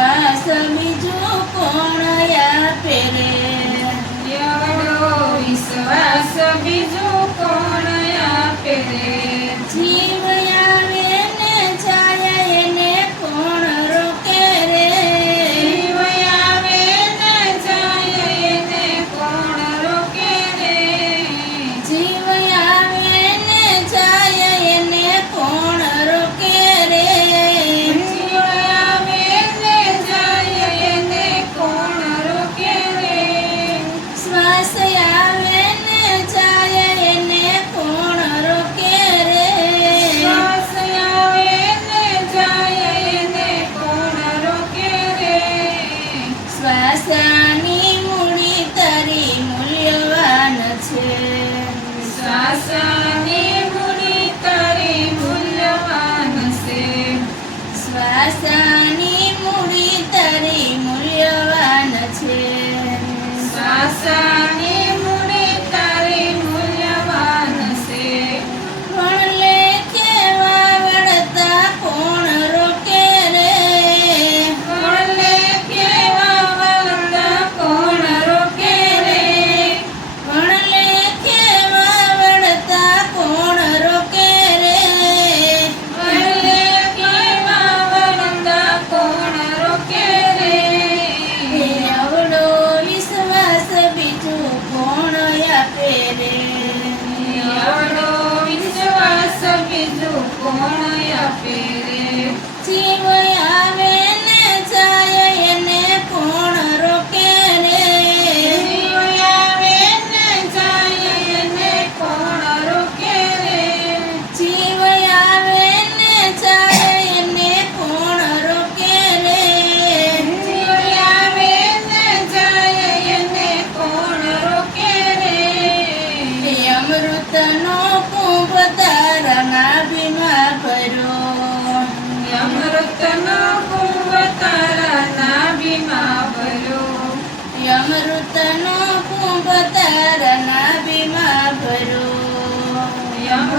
વાસ બીજો કોણ આપે રે વિશ્વાસ બીજો Casa. રતનો કુંભ તારા નાભીમાં ભર્યો યમ રતનો કુંભ તારા નાભીમાં ભર્યો યમ રતનો કુંભ તારા નાભીમાં ભર્યો યમ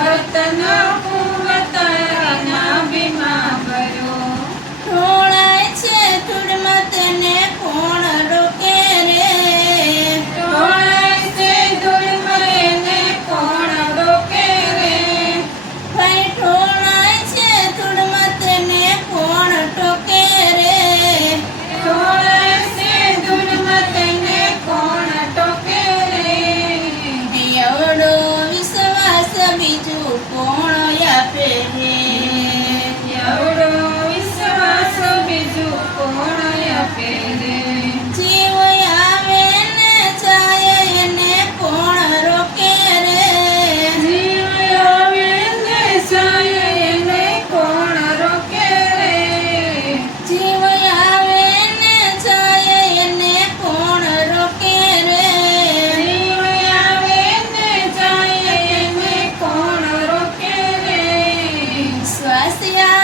哎呀！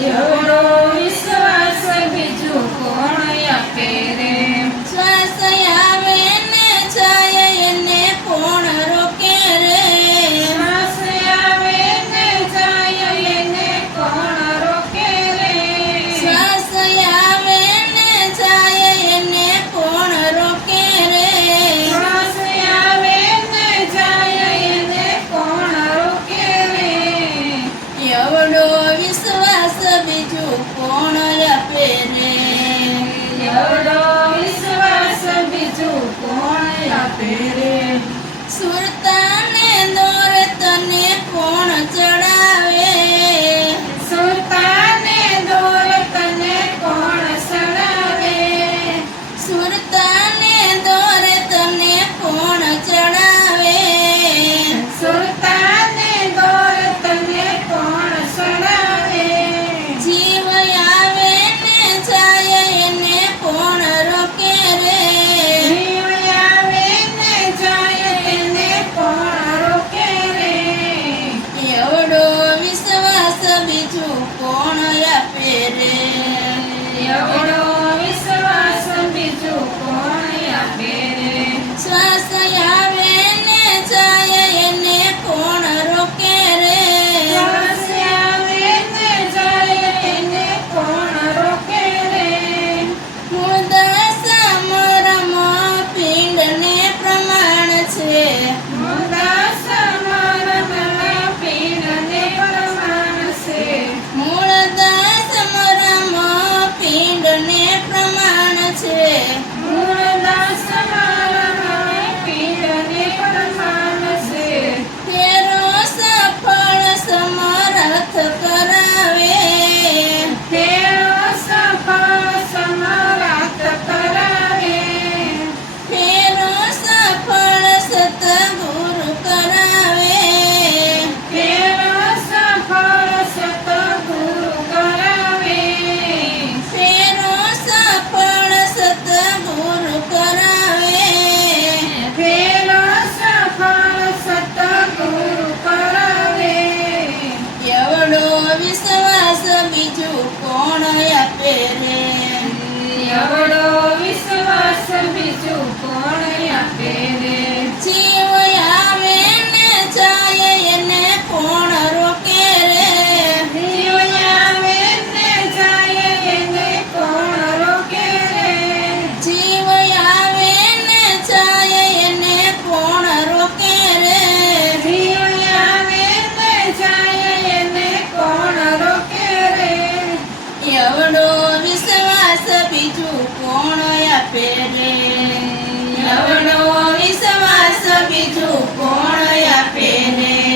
Yo tan lindo. રસ બીજું કોણ આપે રે? નવનો વિશ્વાસ બીજું કોણ આપે રે?